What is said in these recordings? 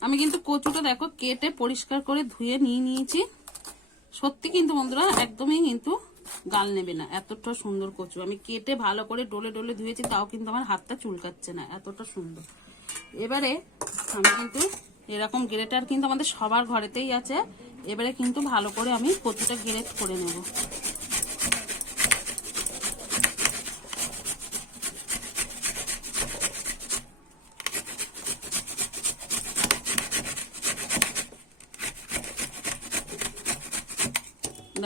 আমি কিন্তু কচুটা দেখো কেটে পরিষ্কার করে ধুয়ে নিয়ে নিয়েছি। সত্যি কিন্তু বন্ধুরা, একদমই কিন্তু গাল নেবে না। এতটা সুন্দর কচু। আমি কেটে ভালো করে ডলে ডলে ধুয়েছি, তাও কিন্তু আমার হাতটা চুলকাচ্ছে না। এতটা সুন্দর। এবারে আমি কিন্তু এরকম গ্রেটার কিন্তু আমাদের সবার ঘরেতেই আছে। এবারে কিন্তু ভালো করে আমি কচুটা গ্রেট করে নেব।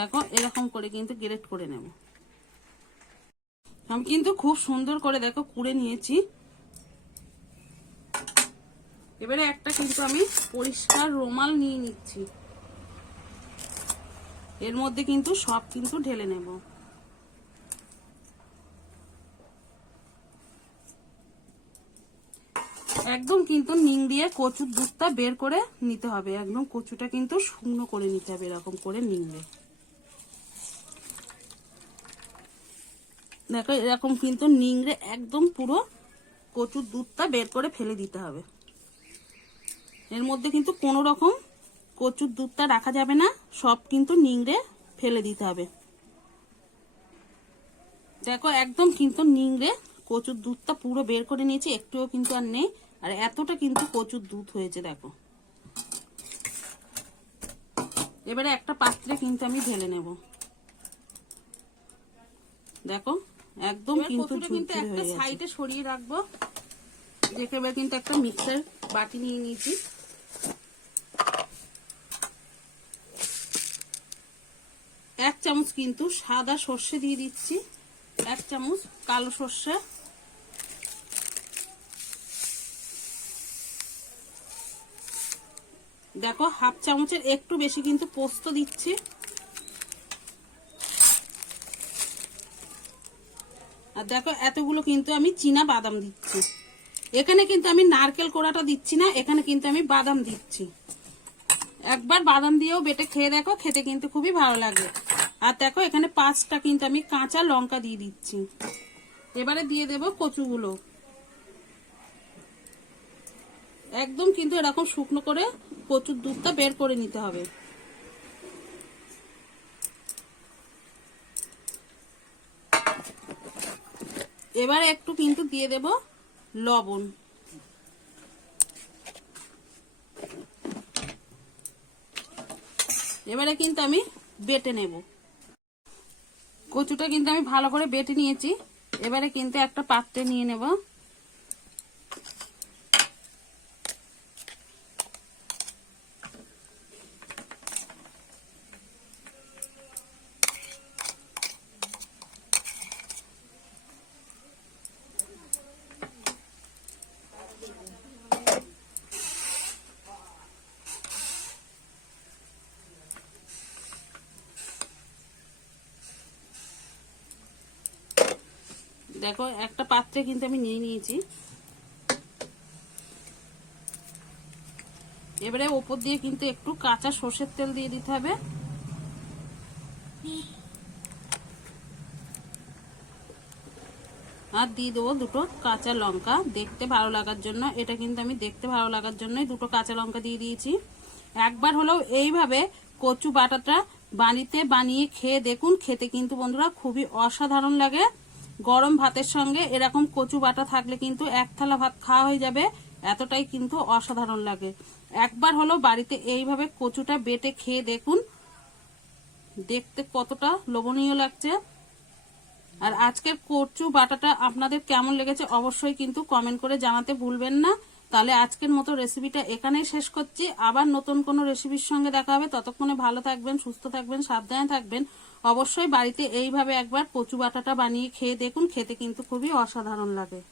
দেখো, এরকম করে কিন্তু গ্রেট করে নেব। আমি কিন্তু খুব সুন্দর করে দেখো কুড়ে নিয়েছি। এবারে একটা কিন্তু আমি পরিষ্কার রুমাল নিয়ে নিচ্ছি। এর মধ্যে কিন্তু সব কিন্তু ঢেলে নেব। একদম কিন্তু নিং দিয়ে কচুর দুধটা বের করে নিতে হবে। একদম কচুটা কিন্তু শুকনো করে নিতে হবে, এরকম করে নিংড়ে। দেখো, এরকম কিন্তু নিংড়ে একদম পুরো কচুর দুধটা বের করে ফেলে দিতে হবে। এর মধ্যে কিন্তু কোনো রকম কচুর দুধটা রাখা যাবে না, সব কিন্তু নিংড়ে ফেলে দিতে হবে। দেখো, একদম কিন্তু নিংড়ে কচুর দুধটা পুরো বের করে নিয়েছি, একটুও কিন্তু আর নেই। আর এতটা কিন্তু কচুর দুধ হয়েছে, দেখো। এবারে একটা পাত্রে কিন্তু আমি ঢেলে নেব। দেখো একদম কিন্তু কিন্তু একটা সাইডে সরিয়ে রাখব। রেখে এবার কিন্তু একটা মিক্সার বাটি নিয়ে নিয়েছি। এক চামচ কিন্তু সাদা সর্ষে দিয়ে দিচ্ছি। এক চামচ কালো সর্ষে। দেখো হাফ চামচের একটু বেশি কিন্তু পোস্ত দিচ্ছি। আর দেখো, এতগুলো কিন্তু আমি চীনা বাদাম দিচ্ছি। এখানে কিন্তু আমি নারকেল কোড়াটা দিচ্ছি না, এখানে কিন্তু আমি বাদাম দিচ্ছি। একবার বাদাম দিয়েও বেটে খেয়ে দেখো, খেতে কিন্তু খুবই ভালো লাগে। আর দেখো, এখানে পাঁচটা কিন্তু আমি কাঁচা লঙ্কা দিয়ে দিচ্ছি। এবারে দিয়ে দেব কচুগুলো। একদম কিন্তু এরকম শুকনো করে কচুর দুধটা বের করে নিতে হবে। এবারে একটু কিন্তু দিয়ে দেব লবণ। এবারে কিন্তু আমি বেটে নেব। কচুটা কিন্তু আমি ভালো করে বেটে নিয়েছি। এবারে কিন্তু একটা পাত্রে নিয়ে নেব। দেখো, একটা পাত্রে কিন্তু আমি নিয়ে নিয়েছি। এবারে ওপর দিয়ে কিন্তু একটু কাঁচা সর্ষের তেল দিয়ে দিতে হবে। আর দিয়ে দেবো দুটো কাঁচা লঙ্কা। দেখতে ভালো লাগার জন্য, এটা কিন্তু আমি দেখতে ভালো লাগার জন্যই দুটো কাঁচা লঙ্কা দিয়ে দিয়েছি। একবার হলেও এইভাবে কচু বাটাটা বাড়িতে বানিয়ে খেয়ে দেখুন, খেতে কিন্তু বন্ধুরা খুবই অসাধারণ লাগে। গরম ভাতের সঙ্গে এরকম কচু বাটা থাকলে কিন্তু এক থালা ভাত খাওয়া হয়ে যাবে। এতটাই কিন্তু অসাধারণ লাগে। একবার হলো বাড়িতে এইভাবে কচুটা বেটে খেয়ে দেখুন। দেখতে কতটা লোভনীয় লাগছে। আর আজকের কচু বাটাটা আপনাদের কেমন লেগেছে অবশ্যই কিন্তু কমেন্ট করে জানাতে ভুলবেন না। তাহলে আজকের মতো রেসিপিটা এখানেই শেষ করছি। আবার নতুন কোনো রেসিপির সঙ্গে দেখা হবে। ততক্ষণে ভালো থাকবেন, সুস্থ থাকবেন, সাবধানে থাকবেন। অবশ্যই বাড়িতে এইভাবে একবার কচু বাটাটা বানিয়ে খেয়ে দেখুন খেতে কিন্তু খুবই অসাধারণ লাগে।